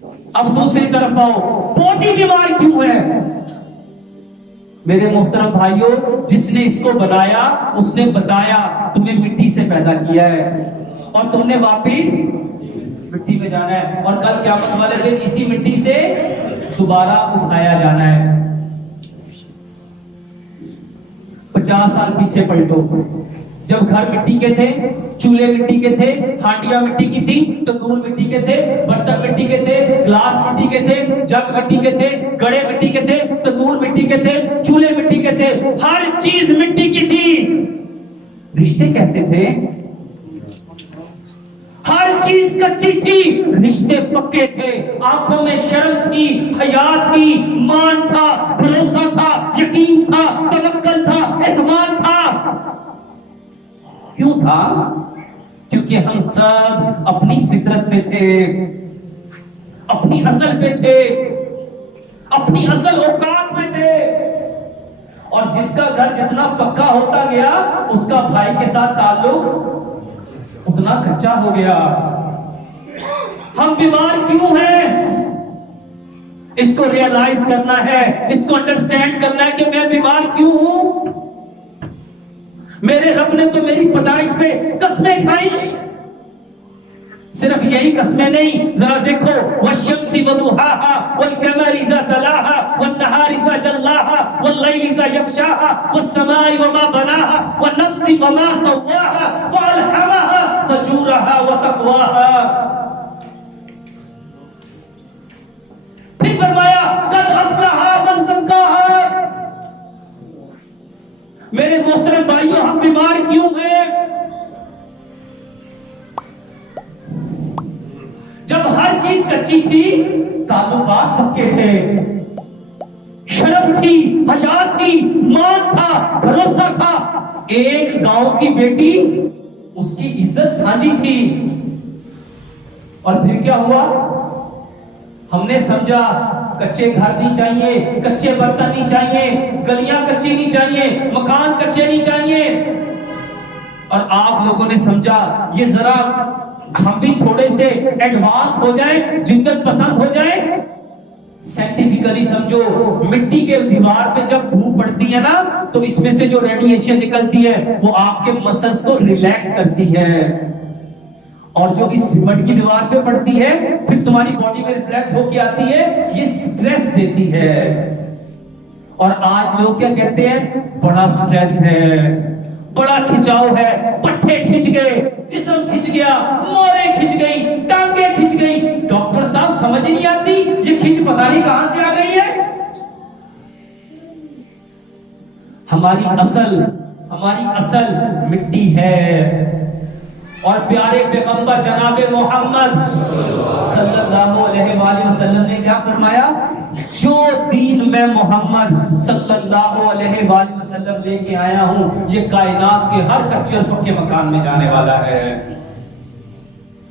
अब दूसरी तरफ आओ, बॉडी बीमार क्यों है? मेरे मोहतरम भाइयों, जिसने इसको बनाया उसने बताया तुम्हें मिट्टी से पैदा किया है और तुमने वापिस मिट्टी में जाना है और कल क़यामत वाले दिन इसी मिट्टी से दोबारा उठाया जाना है। 50 साल पीछे पलटो, जब घर मिट्टी के थे, चूल्हे मिट्टी के थे, हांडियां मिट्टी की थी, तंदूर मिट्टी के थे, बर्तन मिट्टी के थे, ग्लास मिट्टी के थे, जग मिट्टी के थे, गड़े मिट्टी के थे, तंदूर मिट्टी के थे, चूल्हे मिट्टी के थे, हर चीज मिट्टी की थी। रिश्ते कैसे थे? हर चीज कच्ची थी, रिश्ते पक्के थे, आंखों में शर्म थी, हया थी, मान था, भरोसा था, यकीन था, तवक्कल था, एतमाद था। क्यों था? क्योंकि हम सब अपनी फितरत पे थे, अपनी असल पे थे, अपनी असल औकात में थे। और जिसका घर जितना पक्का होता गया उसका भाई के साथ ताल्लुक उतना कच्चा हो गया। हम बीमार क्यों हैं? इसको रियलाइज करना है, इसको अंडरस्टैंड करना है कि मैं बीमार क्यों हूं। मेरे रब ने तो मेरी पैदाइश पे कस्में खाई, सिर्फ यही कस्में नहीं, जरा देखो, वश्शम्सी वदुहाहा वल्कमरि इज़ा तलाहा वन्नहारि इज़ा जल्लाहा वल्लैलि इज़ा यग़शाहा वस्समाइ वमा बनाहा वन्नफ्सि वमा सव्वाहा फअल्हमहा फजूरहा वतक़वाहा। फिर फरमाया कद अफ़लहा मन ज़क्काहा। मेरे मोहतरम भाइयों, हम बीमार क्यों हैं? जब हर चीज कच्ची थी, ताल्लुकात पक्के थे, शर्म थी, हया थी, मान था, भरोसा था, एक गांव की बेटी उसकी इज्जत साझी थी। और फिर क्या हुआ? हमने समझा कच्चे घर नहीं चाहिए, कच्चे बर्तन नहीं चाहिए, गलियां कच्ची नहीं चाहिए, मकान कच्चे नहीं चाहिए। और आप लोगों ने समझा ये जरा हम भी थोड़े से एडवांस हो जाए, जिद्दत पसंद हो जाए। साइंटिफिकली समझो, मिट्टी के दीवार पे जब धूप पड़ती है ना, तो इसमें से जो रेडिएशन निकलती है वो आपके मसल्स को रिलैक्स करती है, और जो इस सीमेंट की दीवार पे पड़ती है फिर तुम्हारी बॉडी में रिफ्लेक्ट होके आती है, ये स्ट्रेस देती है। और आज लोग क्या कहते हैं? बड़ा स्ट्रेस है, बड़ा खिंचाव है, पट्टे खिंच गए, जिस्म खिंच गया, मोरे खिंच गई, टांगे खिंच गई। डॉक्टर साहब समझ नहीं आती ये खिंच पता नहीं कहां से आ गई है। हमारी असल मिट्टी है। और प्यारे पैगंबर जनाबे मोहम्मद सल्लल्लाहु अलैहि वसल्लम ने क्या फरमाया? जो दीन मैं मोहम्मद सल्लल्लाहु अलैहि वसल्लम लेके आया हूं, ये कायनात के हर कच्चे और पक्के मकान में जाने वाला है।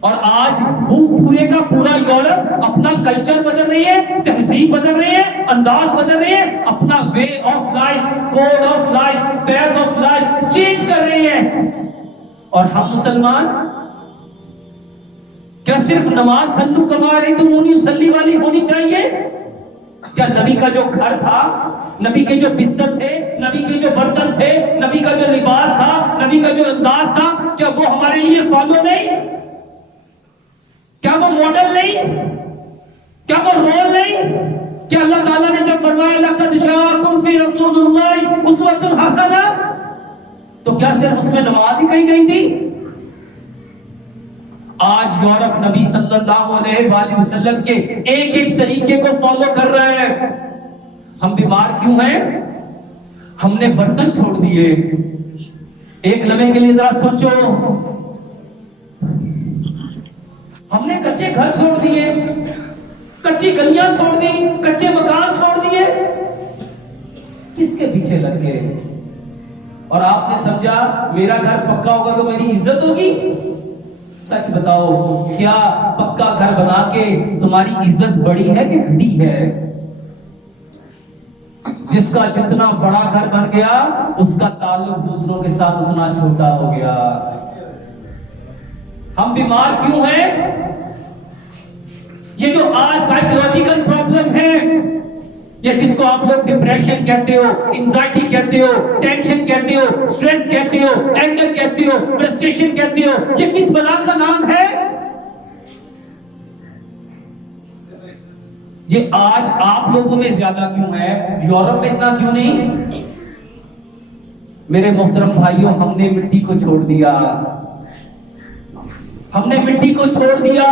और आज वो पूरे का पूरा यूरोप अपना कल्चर बदल रही है, तहजीब बदल रही है, अंदाज बदल रही है, अपना way of life, code of life, path of life change कर रही है। और हम मुसलमान क्या सिर्फ नमाज सल्लू कमा रही तो मुनी सल्ली वाली होनी चाहिए? क्या नबी का जो घर था, नबी के जो बिस्तर थे, नबी के जो बर्तन थे, नबी का जो लिबास था, नबी का जो अंदाज था, क्या वो हमारे लिए फॉलो नहीं? क्या वो मॉडल नहीं? क्या वो रोल नहीं? क्या अल्लाह ताला ने जब फरमाया लक़द जाअकुम फी रसूलिल्लाहि उस्वतुन हसना, तो क्या सिर्फ उसमें नमाज ही कही गई थी? आज यूरोप नबी सल्लल्लाहु अलैहि वसल्लम के एक एक तरीके को फॉलो कर रहे हैं। हम बीमार क्यों हैं? हमने बर्तन छोड़ दिए। एक लम्हे के लिए जरा सोचो, हमने कच्चे घर छोड़ दिए, कच्ची गलियां छोड़ दी, कच्चे मकान छोड़ दिए, किसके पीछे लग गए? और आपने समझा मेरा घर पक्का होगा तो मेरी इज्जत होगी। सच बताओ, क्या पक्का घर बना के तुम्हारी इज्जत बढ़ी है कि घटी है? जिसका जितना बड़ा घर बन गया उसका ताल्लुक दूसरों के साथ उतना छोटा हो गया। हम बीमार क्यों हैं? ये जो आज साइकोलॉजिकल प्रॉब्लम है, ये जिसको आप लोग डिप्रेशन कहते हो, एंजाइटी कहते हो, टेंशन कहते हो, स्ट्रेस कहते हो, एंगर कहते हो, फ्रस्ट्रेशन कहते हो, ये किस बला का नाम है? ये आज आप लोगों में ज्यादा क्यों है, यूरोप में इतना क्यों नहीं? मेरे मोहतरम भाइयों, हमने मिट्टी को छोड़ दिया, हमने मिट्टी को छोड़ दिया।